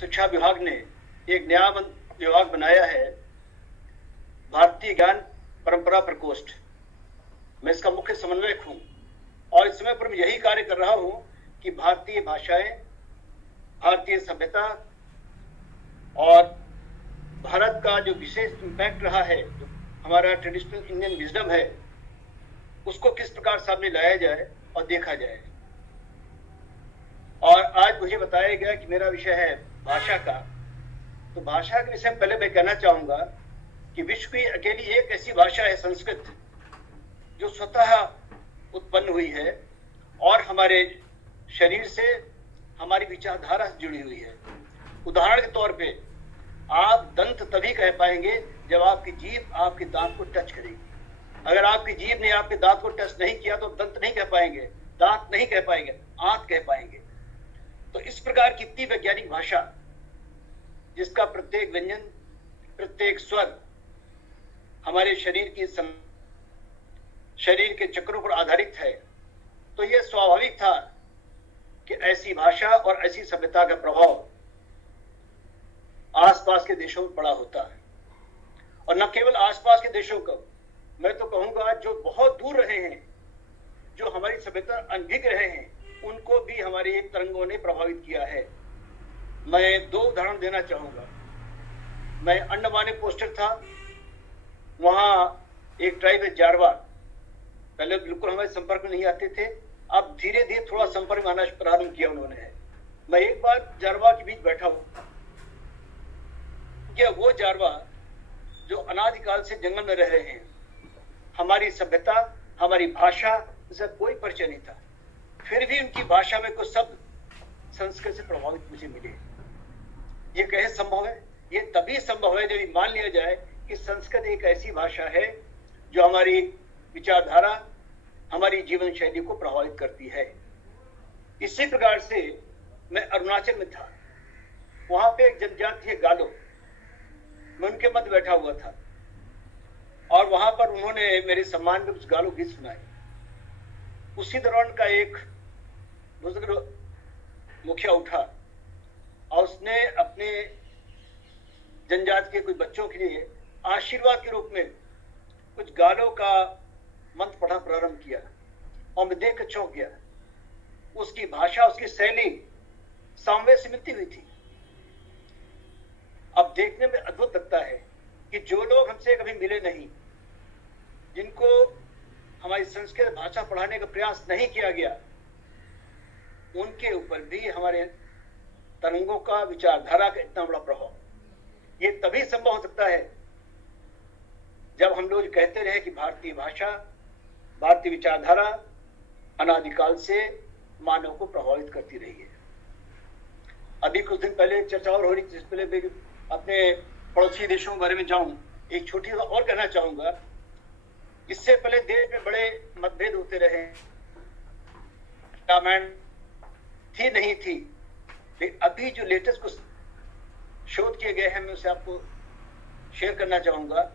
शिक्षा विभाग ने एक नया विभाग बनाया है, भारतीय ज्ञान परंपरा प्रकोष्ठ। मैं इसका मुख्य समन्वयक हूं और इस समय पर मैं यही कार्य कर रहा हूं कि भारतीय भाषाएं, भारतीय सभ्यता और भारत का जो विशेष इम्पैक्ट रहा है, जो हमारा ट्रेडिशनल इंडियन विजडम है, उसको किस प्रकार सामने लाया जाए और देखा जाए। और आज मुझे बताया गया कि मेरा विषय है भाषा का, तो भाषा के विषय में पहले मैं कहना चाहूंगा कि विश्व की अकेली एक ऐसी भाषा है संस्कृत, जो स्वतः उत्पन्न हुई है और हमारे शरीर से, हमारी विचारधारा से जुड़ी हुई है। उदाहरण के तौर पे आप दंत तभी कह पाएंगे जब आपकी जीभ आपके दांत को टच करेगी। अगर आपकी जीभ ने आपके दांत को टच नहीं किया तो दंत नहीं कह पाएंगे, दांत नहीं कह पाएंगे, आंत कह पाएंगे। तो इस प्रकार की इतनी वैज्ञानिक भाषा, जिसका प्रत्येक व्यंजन, प्रत्येक स्वर हमारे शरीर के चक्रों पर आधारित है, तो यह स्वाभाविक था कि ऐसी भाषा और ऐसी सभ्यता का प्रभाव आसपास के देशों में पड़ा होता है। और न केवल आसपास के देशों को, मैं तो कहूंगा जो बहुत दूर रहे हैं, जो हमारी सभ्यता अनभिज्ञ रहे हैं, उनको भी हमारे तरंगों ने प्रभावित किया है। मैं दो उदाहरण देना चाहूंगा। मैं अंडमान में पोस्टेड था, वहां एक ट्राइब है जारवा। पहले बिल्कुल हमारे संपर्क में नहीं आते थे, अब धीरे धीरे थोड़ा संपर्क में आना प्रारंभ किया उन्होंने। मैं एक बार जारवा के बीच बैठा हूं, क्या वो जारवा जो अनादिकाल से जंगल में रह रहे हैं, हमारी सभ्यता, हमारी भाषा से कोई परिचय नहीं था, फिर भी उनकी भाषा में कुछ शब्द संस्कृत से प्रभावित मुझे मिले। ये कैसे संभव है? ये तभी संभव है जब ये मान लिया जाए कि संस्कृत एक ऐसी भाषा है जो हमारी विचारधारा, हमारी जीवन शैली को प्रभावित करती है। इसी प्रकार से मैं अरुणाचल में था, वहां पे एक जनजाति है गालो, मैं उनके मध्य बैठा हुआ था और वहां पर उन्होंने मेरे सम्मान में कुछ गालो गीत सुनाए। उसी दौरान का एक बुजुर्ग मुखिया उठा और उसने अपने जनजाति के कुछ बच्चों के लिए आशीर्वाद के रूप में कुछ गालों का मंत्र पढ़ना प्रारंभ किया और मैं देख कर चौंक गया। उसकी भाषा, उसकी शैली सामवे से मिलती हुई थी। अब देखने में अद्भुत लगता है कि जो लोग हमसे कभी मिले नहीं, जिनको हमारी संस्कृत भाषा पढ़ाने का प्रयास नहीं किया गया, उनके ऊपर भी हमारे तरंगों का, विचारधारा का इतना बड़ा प्रभाव। ये तभी संभव हो सकता है जब हम लोग कहते रहे कि भारतीय भाषा, भारतीय विचारधारा अनादिकाल से मानव को प्रभावित करती रही है। अभी कुछ दिन पहले चर्चा और हो रही, जिस पहले अपने पड़ोसी देशों के बारे में जाऊं, एक छोटी सा और कहना चाहूंगा। इससे पहले देश में बड़े मतभेद होते रहे, रामायण थी नहीं थी, लेकिन अभी जो लेटेस्ट कुछ शोध किए गए हैं, मैं उसे आपको शेयर करना चाहूंगा।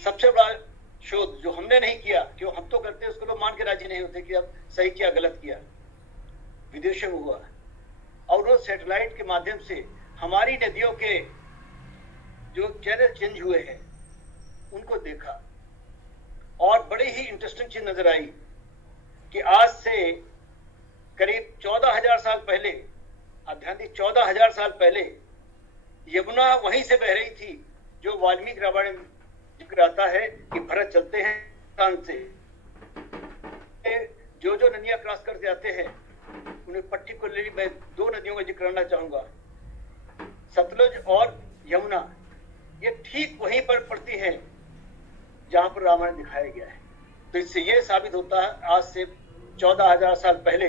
सबसे बड़ा शोध जो हमने नहीं किया, क्यों हम तो करते हैं, उसको लोग मान के राजी नहीं होते कि अब सही किया गलत किया, विदेशों में हुआ। और वो सैटेलाइट के माध्यम से हमारी नदियों के जो चैनल चेंज हुए हैं उनको देखा और बड़ी ही इंटरेस्टिंग चीज नजर आई कि आज से करीब 14,000 साल पहले, आप ध्यान दीजिए, 14,000 साल पहले यमुना वहीं से बह रही थी जो वाल्मीकि रामायण में जिक्र आता है कि भरत चलते हैं स्थान से। जो जो नदियां क्रॉस करते जाते हैं उन्हें पर्टिकुलरली मैं दो नदियों का जिक्र करना चाहूंगा, सतलुज और यमुना। ये ठीक वहीं पर पड़ती है जहां पर रामायण दिखाया गया है। तो इससे यह साबित होता है आज से 14,000 साल पहले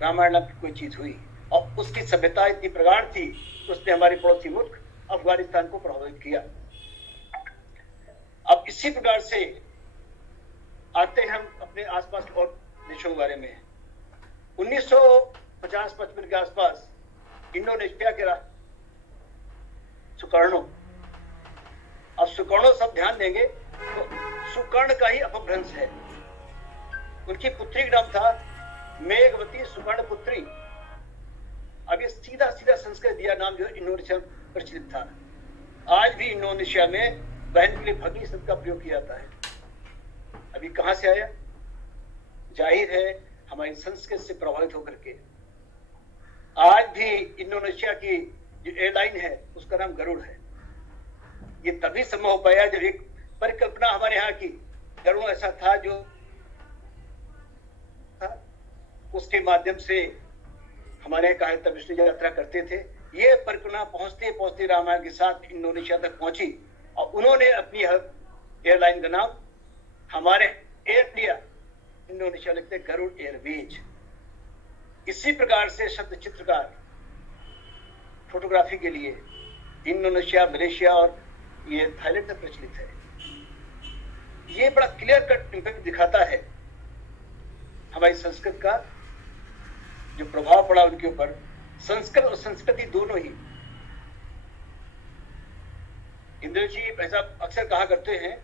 रामायण की कोई चीज हुई और उसकी सभ्यता इतनी प्रगाढ़ थी तो उसने हमारे पड़ोसी मुल्क अफगानिस्तान को प्रभावित किया। अब इसी प्रकार से आते हैं हम अपने आसपास और देशों के बारे में। 1950-55 के आसपास इंडोनेशिया के सुकर्णो, अब सुकर्णो सब ध्यान देंगे तो सुकर्ण का ही अपभ्रंश है। उनकी पुत्री का नाम था मेघवती सुकर्ण पुत्री। अब ये सीधा सीधा संस्कृत दिया नाम जो इंडोनेशिया प्रचलित था। आज भी इंडोनेशिया में बहन के लिए भगी शब्द का प्रयोग किया जाता है। अभी कहां से आया? जाहिर है हमारी संस्कृत से प्रभावित होकर के। आज भी इंडोनेशिया की जो एयरलाइन है उसका नाम गरुड़ है। ये तभी संभव हो पाया जब एक परिकल्पना हमारे यहाँ की गरुड़ ऐसा था जो उसके माध्यम से हमारे कहा तब विष्णु यात्रा करते थे। ये परिकल्पना पहुंचते पहुंचते रामायण के साथ इंडोनेशिया तक पहुंची और उन्होंने अपनी एयरलाइन का नाम हमारे एयर इंडिया इंडोनेशिया लिखते गरुड़ एयरवेज। इसी प्रकार से शब्द चित्रकार फोटोग्राफी के लिए इंडोनेशिया, मलेशिया और ये थाईलैंड तक प्रचलित है। ये बड़ा क्लियर कट इम्पैक्ट दिखाता है हमारी संस्कृत का जो प्रभाव पड़ा उनके ऊपर। संस्कृत और संस्कृति दोनों ही। इंद्र जी ऐसा अक्सर कहा करते हैं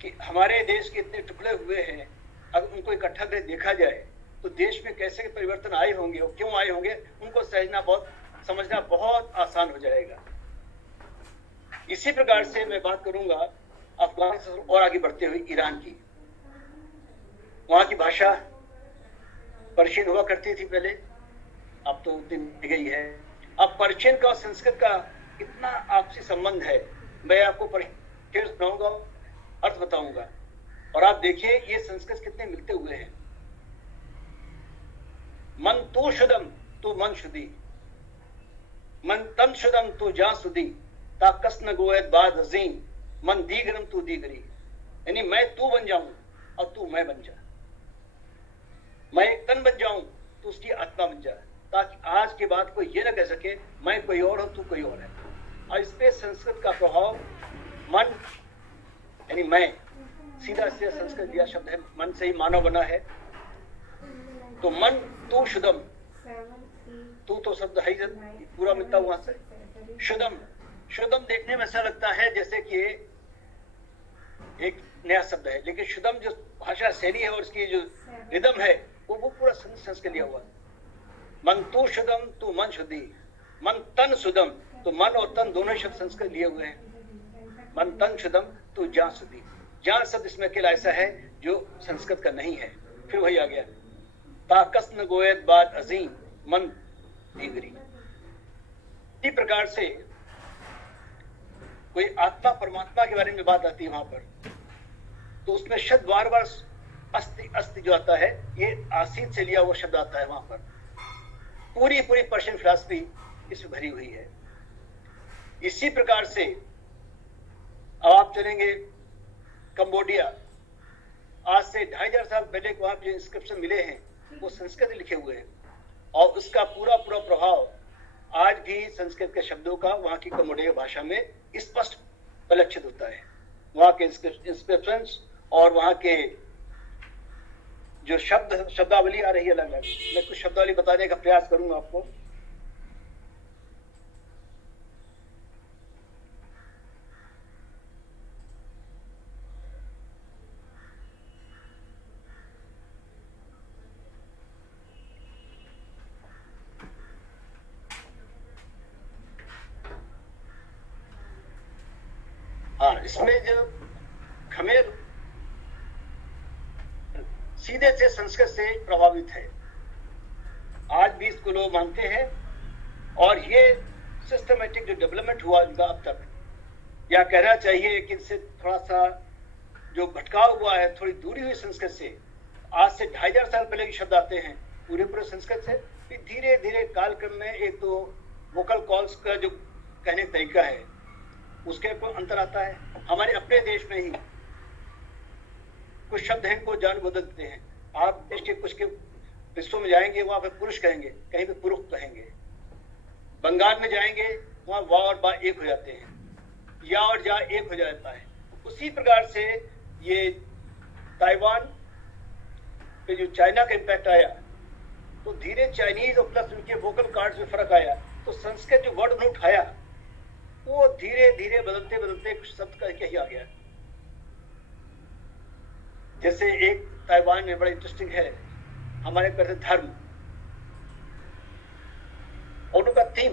कि हमारे देश के इतने टुकड़े हुए हैं, अगर उनको इकट्ठा कर देखा जाए तो देश में कैसे परिवर्तन आए होंगे और क्यों आए होंगे, उनको समझना बहुत आसान हो जाएगा। इसी प्रकार से मैं बात करूंगा अफगानिस्तान और आगे बढ़ते हुए ईरान की। वहां की भाषा पर्शियन हुआ करती थी पहले, अब तो उतनी गई है। अब पर्शियन का और संस्कृत का कितना आपसी संबंध है, मैं आपको पर्शियन सुनाऊंगा, अर्थ बताऊंगा, और आप देखिए ये संस्कृत कितने मिलते हुए हैं। मन तू शुदम तू मन शुद्धि, मन तन शुदम तू जा सुधी, ताकस न गोयत बाद अजीम, मन दीगरम तू दीगरी। यानी मैं तू बन जाऊं और तू मैं बन जा, मैं एक तन बन जाऊं तो उसकी आत्मा बन जा, ताकि आज के बाद कोई ये ना कह सके मैं कोई और हूं तू कोई और है। और इस पे संस्कृत का प्रभाव मन यानी मैं, सीधा सीधा संस्कृत दिया शब्द है, मन से ही मानव बना है। तो मन तू शुद्धम, तू तो शब्द है ही पूरा मिलता हुआ से। शुद्धम, शुद्धम देखने में ऐसा लगता है जैसे कि एक नया शब्द है, लेकिन शुद्धम जो भाषा शैली है और उसकी जो रिदम है वो पूरा संस्कृत लिया हुआ। मन तू शुद्धम तू मन शुद्धि, मन तन शुद्धम, तो मन और तन दोनों शब्द संस्कृत लिए हुए हैं। मन तन शुद्धम तू जान शुद्धि, जान शब्द इसमें अकेला ऐसा है जो संस्कृत का नहीं है। फिर वही आ गया ताकस न गोयत बाद अजीम, मन दीगरी। इसी प्रकार से कोई आत्मा परमात्मा के बारे में बात आती है वहां पर, तो उसमें शब्द बार बार अस्ति अस्ति जो आता है ये आसीत से लिया हुआ शब्द आता है वहां पर। पूरी पूरी पर्शियन फिलॉसफी इसमें भरी हुई है। इसी प्रकार से अब आप चलेंगे कंबोडिया। आज से 2500 साल पहले वहां जो इंस्क्रिप्शन मिले हैं वो संस्कृत लिखे हुए हैं, और उसका पूरा पूरा प्रभाव आज भी संस्कृत के शब्दों का वहां की कंबोडिया भाषा में स्पष्ट परिलक्षित होता है। वहां के इंस्क्रिप्शंस और वहां के जो शब्दावली आ रही है अलग अलग। मैं कुछ शब्दावली बताने का प्रयास करूंगा आपको। हाँ, इसमें जो खमेर सीधे से संस्कृत से प्रभावित है, आज भी इसको लोग मानते हैं। और ये सिस्टमेटिक जो डेवलपमेंट हुआ इनका अब तक, या कहना चाहिए कि इससे थोड़ा सा जो भटकाव हुआ है, थोड़ी दूरी हुई संस्कृत से। आज से 2500 साल पहले के शब्द आते हैं पूरे पूरे संस्कृत से, फिर धीरे धीरे कालक्रम में एक तो वोकल कॉल्स का जो कहने का तरीका है उसके ऊपर अंतर आता है। हमारे अपने देश में ही कुछ शब्द हैं को जान बदलते हैं। आप देश के कुछ के हिस्सों में जाएंगे वहां पे पुरुष कहेंगे, कहीं पे पुरुष कहेंगे। बंगाल में जाएंगे वहां वा और बा एक हो जाते हैं, या और जा एक हो जाता है। उसी प्रकार से ये ताइवान पे जो चाइना का इम्पैक्ट आया तो धीरे चाइनीज और प्लस उनके वोकल कार्ड्स में फर्क आया, तो संस्कृत जो वर्ड उन्होंने उठाया वो धीरे धीरे बदलते बदलते शब्द करके ही आ गया। जैसे एक ताइवान में बड़ा इंटरेस्टिंग है, हमारे कहते धर्म, और उनका थीम,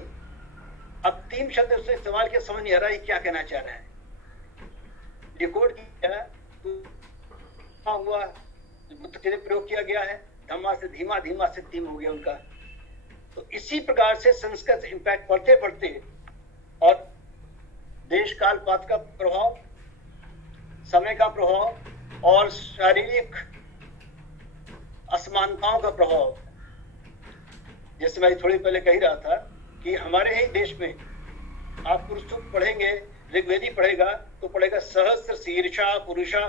अब थीम शब्द उसने इस्तेमाल किया, समझ नहीं आ रहा है क्या कहना चाह रहा है। डिकोड किया तो हुआ, बुद्ध के लिए प्रयोग किया गया है, धम्मा से धीमा, धीमा से थीम हो गया उनका। तो इसी प्रकार से संस्कृत इंपैक्ट पढ़ते पढ़ते और देश काल पात का प्रभाव, समय का प्रभाव और शारीरिक असमानताओं का प्रभाव, जैसे मैं थोड़ी पहले कह रहा था कि हमारे ही देश में आप पुरुष सूक्त पढ़ेंगे, ऋग्वेदी पढ़ेगा तो पढ़ेगा सहस्र शीर्षा पुरुषा,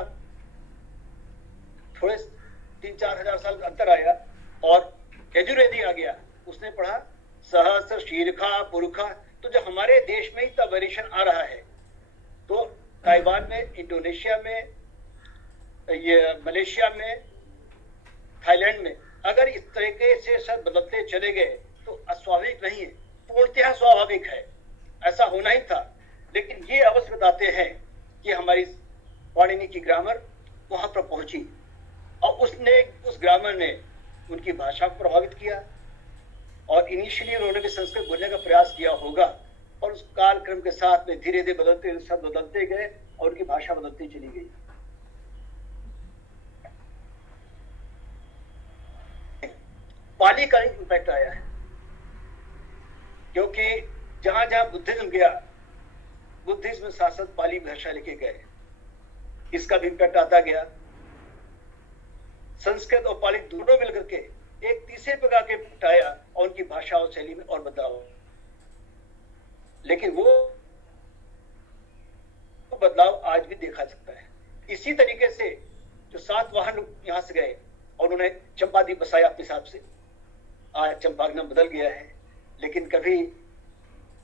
थोड़े 3-4 हजार साल अंतर आया, और यजुर्वेदी आ गया, उसने पढ़ा सहस्र शीर्षा पुरुषा। तो जो हमारे देश में इतना वेरिएशन आ रहा है, तो ताइवान में, इंडोनेशिया में, ये मलेशिया में, थाईलैंड में अगर इस तरीके से सब बदलते चले गए तो अस्वाभाविक नहीं है, पूर्णतः स्वाभाविक है, ऐसा होना ही था। लेकिन ये अवश्य बताते हैं कि हमारी पाणिनि की ग्रामर वहां पर पहुंची और उस ग्रामर ने उनकी भाषा को प्रभावित किया, और इनिशियली उन्होंने भी संस्कृत बोलने का प्रयास किया होगा, और उस कालक्रम के साथ में धीरे धीरे बदलते शब्द बदलते गए और उनकी भाषा बदलती चली गई। पाली का इंपैक्ट आया है, क्योंकि जहां जहां बुद्धिज्म गया, बुद्धिज्म शासक पाली भाषा लेके गए, इसका भी इंपैक्ट आता गया। संस्कृत और पाली दोनों मिलकर के एक तीसरे प्रकार के इंपैक्ट आया और उनकी भाषा और शैली में और बदलाव। लेकिन वो बदलाव आज भी देखा सकता है। इसी तरीके से जो सातवाहन यहां से गए और उन्होंने चंपाद्वीप बसाया अपने हिसाब से, आज चंपा का नाम बदल गया है, लेकिन कभी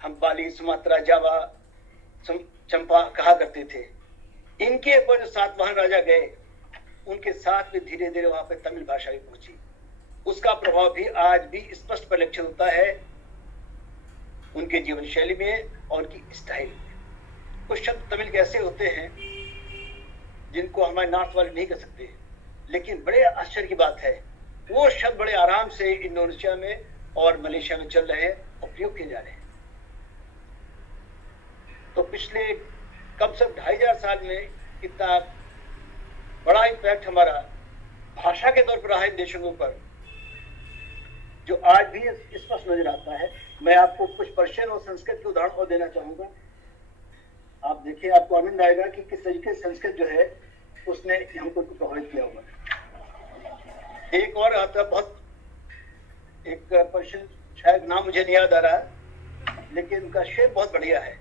हम पाली, सुमात्रा, जावा, चंपा कहा करते थे। इनके ऊपर जो सातवाहन राजा गए, उनके साथ में धीरे धीरे वहां पे तमिल भाषा भी पहुंची, उसका प्रभाव भी आज भी स्पष्ट परिलक्षित होता है उनके जीवन शैली में और उनकी स्टाइल में। कुछ शब्द तमिल के ऐसे होते हैं जिनको हमारे नॉर्थ वाले नहीं कर सकते, लेकिन बड़े आश्चर्य की बात है, वो शब्द बड़े आराम से इंडोनेशिया में और मलेशिया में चल रहे हैं और प्रयोग किए जा रहे हैं। तो पिछले कम से कम 2500 साल में कितना बड़ा इंपैक्ट हमारा भाषा के तौर पर रहा है इन देशों के ऊपर, जो आज भी स्पष्ट नजर आता है। मैं आपको कुछ पर्शियन और संस्कृत के उदाहरण और देना चाहूंगा। आप देखिए, आपको आनंद आएगा कि किस तरीके से संस्कृत जो है उसने हमको प्रभावित किया हुआ है। एक और आता बहुत, एक पर्शियन, शायद नाम मुझे नहीं याद आ रहा है, लेकिन उनका शेर बहुत बढ़िया है।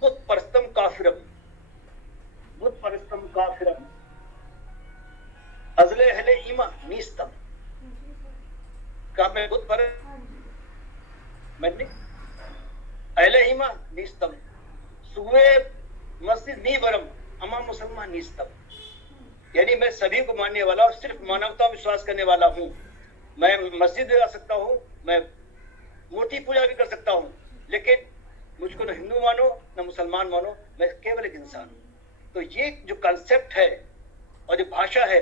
बुत परस्तम काफिरम, बुत परस्तम काफिरम, अजले हले इमा नीस्तम। कहा मैं बुत पर मैंने अहले इमा नीस्तम, सुवे मस्जिद नी वरम, अमा मुसलमान नीस्तम। यानी मैं सभी को मानने वाला और सिर्फ मानवता विश्वास करने वाला हूँ। मैं मस्जिद जा सकता हूँ, मैं मूर्ति पूजा भी कर सकता हूँ, लेकिन मुझको न हिंदू मानो न मुसलमान मानो, मैं केवल एक इंसान हूँ। तो ये जो कंसेप्ट है और जो भाषा है,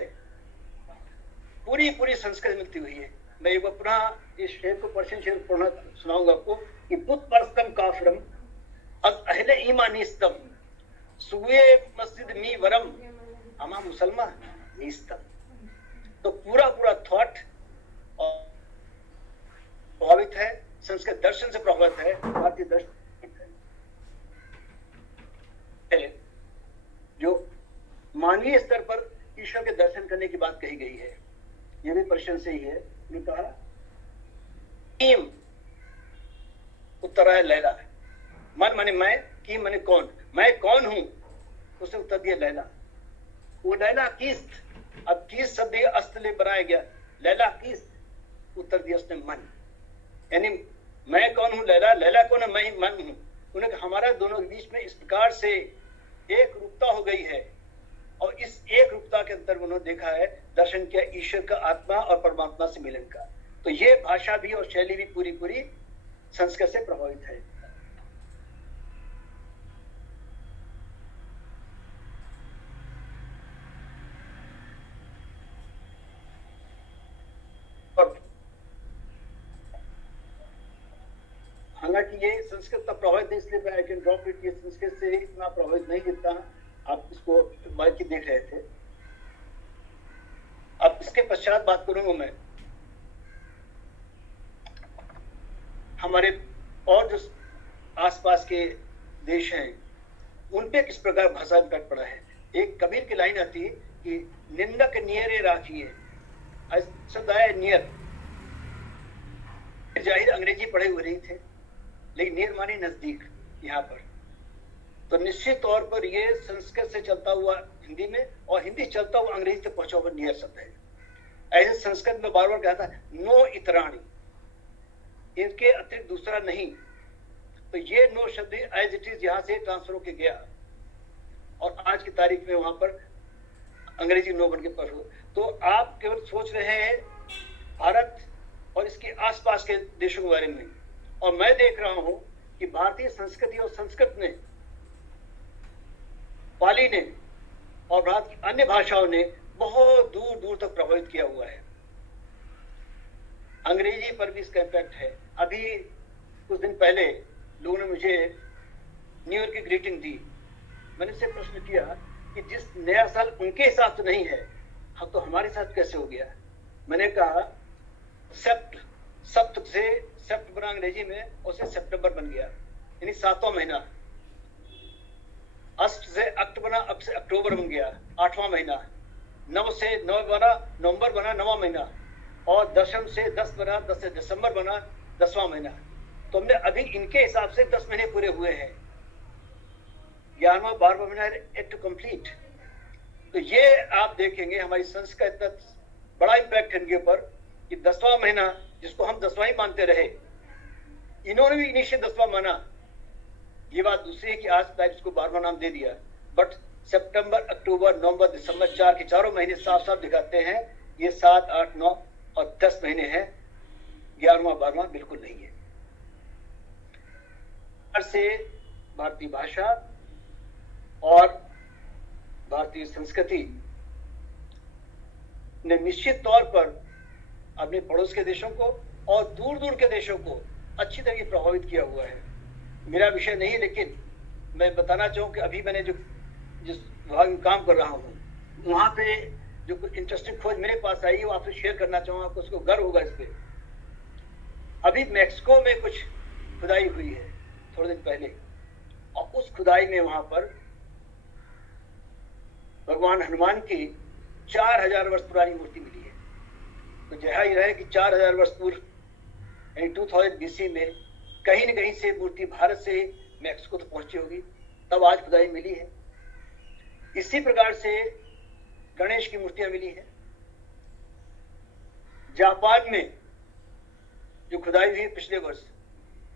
पूरी संस्कृत मिलती हुई है। मैं एक बार पुनः इस शेर को, पर्शियन शेर पढ़ना सुनाऊंगा आपको कि बुत परस्तम काफिरम अहले ईमानिस्तम, सुवे मस्जिद मी वरम, अमा मुसलमान नीस्तम। तो पूरा थॉट प्रभावित है, संस्कृत दर्शन से प्रभावित है, भारतीय दर्शन है। जो मानवीय स्तर पर ईश्वर के दर्शन करने की बात कही गई है, ये भी पर्शियन से ही है। उन्होंने कहा कीम, उत्तर है लैला। मन माने मैं, कीम माने कौन, मैं कौन हूं, उसने उत्तर दिया लैला। वो लैला किस्त, अब किस्त शब्द अस्तले बनाया गया, लैला किस्त, उत्तर दिया उसने मन। यानी मैं कौन हूं, लैला, लैला कौन है, मैं ही मन हूं। उन्होंने कहा हमारा दोनों के बीच में इस प्रकार से एक रूपता हो गई है, और इस एक रूपता के अंदर उन्होंने देखा है, दर्शन किया ईश्वर का, आत्मा और परमात्मा से मिलन का। तो ये भाषा भी और शैली भी पूरी संस्कृत से प्रभावित है। और हालांकि ये संस्कृत का प्रभावित नहीं, इसलिए मैं आई कैन ड्रॉप इट, ये संस्कृत से इतना प्रभावित नहीं जितना आप इसको बाकी देख रहे थे। अब इसके पश्चात बात करूंगा मैं हमारे और जो आसपास के देश हैं उन पे किस प्रकार भाषा इम्पैक्ट पड़ा है। एक कबीर की लाइन आती है कि निंदक नियरे राखिए, नियर। जाहिर अंग्रेजी पढ़े हुए नहीं थे, लेकिन नियर माने नजदीक यहाँ पर। तो निश्चित तौर पर ये संस्कृत से चलता हुआ हिंदी में और हिंदी चलता हुआ अंग्रेजी तक पहुंचा हुआ नियर शब्द है। ऐसे संस्कृत में बार बार कहता है नो इतराणी, इनके अतिरिक्त दूसरा नहीं। तो ये नो शब्द एज इट इज यहाँ से ट्रांसफर होके गया और आज की तारीख में वहां पर अंग्रेजी नो बन के पर हो। तो आप केवल सोच रहे हैं भारत और इसके आसपास के देशों के बारे में, और मैं देख रहा हूं कि भारतीय संस्कृति और संस्कृत ने, पाली ने और भारत की अन्य भाषाओं ने बहुत दूर दूर तक प्रभावित किया हुआ है। अंग्रेजी पर भी इसका इम्पैक्ट है। अभी कुछ दिन पहले लोगों ने मुझे न्यू ईयर की ग्रीटिंग दी। मैंने से प्रश्न किया कि जिस नया साल उनके हिसाब से नहीं है, हम तो हमारे साथ कैसे हो गया। मैंने कहा सप्त से सेप्ट बना अंग्रेजी में, उसे सितंबर बन गया, यानी 7वां महीना। अष्ट से अक्ट बना, अब से अक्टूबर बन गया, 8वां महीना। नव से नव बना, नवंबर बना, 9वां महीना। और दशम से 10 बना, 10 से दिसंबर बना, 10वां महीना। तो हमने अभी इनके हिसाब से 10 महीने पूरे हुए हैं। 11वां 12वां महीना एट टू कंप्लीट। तो ये आप देखेंगे हमारी संस्कृत का बड़ा इम्पैक्ट है इनके ऊपर कि 10वां महीना जिसको हम 10वां ही मानते रहे, इन्होंने भी इनिशियल 10वां माना। ये बात दूसरी है कि आज तक इसको 12वां नाम दे दिया। बट सितंबर, अक्टूबर, नवंबर, दिसंबर, 4 के चारों महीने साफ साफ दिखाते हैं ये 7, 8, 9 और 10 महीने हैं। 11वां 12वां बिल्कुल नहीं है। से भारतीय भाषा और भारतीय संस्कृति ने निश्चित तौर पर अपने पड़ोस के देशों को और दूर दूर के देशों को अच्छी तरह प्रभावित किया हुआ है। मेरा विषय नहीं, लेकिन मैं बताना चाहूँ कि अभी मैंने जिस विभाग में काम कर रहा हूँ वहां पे जो कुछ इंटरेस्टिंग खोज मेरे पास आई है वो आपसे शेयर करना चाहूँगा, आपको उसको गर्व होगा इस पे। अभी मैक्सिको में कुछ खुदाई हुई है थोड़े दिन पहले, और उस खुदाई में वहां पर भगवान हनुमान की 4000 वर्ष पुरानी मूर्ति मिली है। तो जाहिर है कि 4000 वर्ष पूर्व यानी 2000 BC में कहीं न कहीं से मूर्ति भारत से मैक्सिको तक पहुंची होगी, तब आज खुदाई मिली है। इसी प्रकार से गणेश की मूर्तियां मिली है। जापान में जो खुदाई हुई पिछले वर्ष,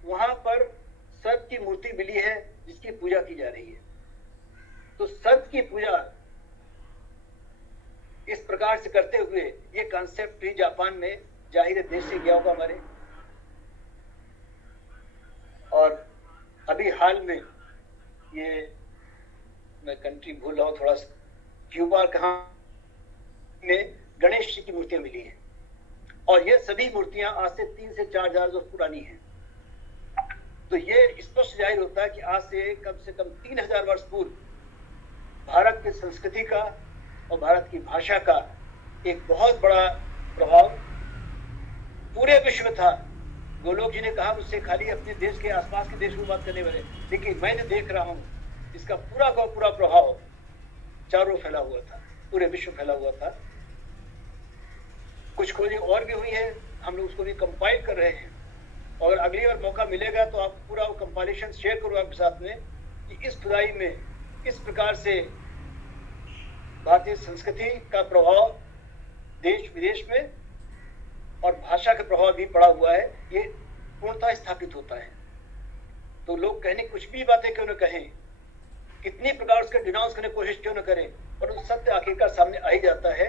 वहां पर सर्प की मूर्ति मिली है जिसकी पूजा की जा रही है। तो सर्प की पूजा इस प्रकार से करते हुए ये कॉन्सेप्ट भी जापान में जाहिर देश से गया होगा हमारे। और अभी हाल में ये मैं कंट्री भूल रहा हूँ थोड़ा सा, क्यूबा कहाँ में गणेश जी की मूर्तियां मिली हैं, और ये सभी मूर्तियां आज से 3 से 4000 वर्ष पुरानी हैं। तो ये स्पष्ट जाहिर होता है कि आज से कम 3000 वर्ष पूर्व भारत की संस्कृति का और भारत की भाषा का एक बहुत बड़ा प्रभाव पूरे विश्व में था। गोलोक जी ने कहा मुझसे खाली अपने देश के आसपास के देश को बात करने वाले, लेकिन मैंने देख रहा हूँ इसका पूरा का पूरा प्रभाव चारों फैला हुआ था, पूरे विश्व फैला हुआ था। कुछ खोजें और भी हुई है, हम लोग उसको भी कंपाइल कर रहे हैं, और अगली बार मौका मिलेगा तो आप पूरा कंपाइलेशन शेयर करूँ आपके साथ में कि इस खुदाई में किस प्रकार से भारतीय संस्कृति का प्रभाव देश विदेश में और भाषा का प्रभाव भी पड़ा हुआ है, ये पूर्णतः स्थापित होता है। तो लोग कहने कुछ भी बातें क्यों न कहें, कितनी प्रकार उसका डिनाउंस करने की कोशिश क्यों न करें, पर उस सत्य आखिरकार सामने आ ही जाता है,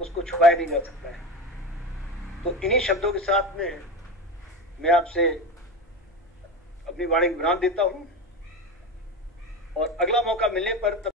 उसको छुपाया नहीं जा सकता है। तो इन्हीं शब्दों के साथ में मैं आपसे अपनी वाणी विराम देता हूं, और अगला मौका मिलने पर